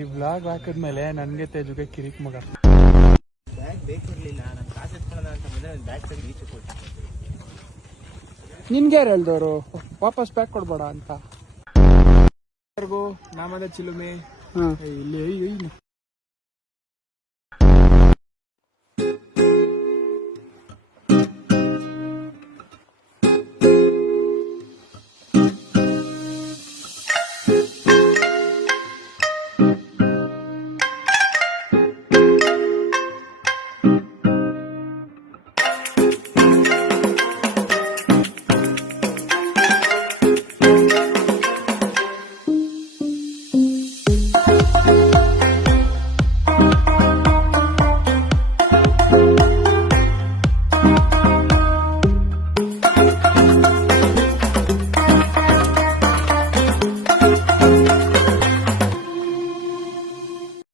ಈ ಬ್ಲಾಗ್ ಹಾಕಿದ್ಮೇಲೆ ನನ್ಗೆ ತೇಜುಗೆ ಕಿರಿಕ್ ಮಗ. ಬ್ಯಾಗ್ ಬೇಕಿರ್ಲಿಲ್ಲ, ನಾನು ಕಾಸು ಎತ್ಕೊಳ್ಳೋಣ ಅಂತ ಬಂದ್ರೆ ಬ್ಯಾಗ್ ತೆಗೆದು ಈಚೆ ಕೊಟ್ಟು. ನಿನ್ಗೆ ಯಾರು ಹೇಳ್ದವ್ರು ವಾಪಸ್ ಬ್ಯಾಗ್ ಕೊಡ್ಬೇಡ ಅಂತ? ನಾಮದ ಚಿಲುಮೆ ಇಲ್ಲಿ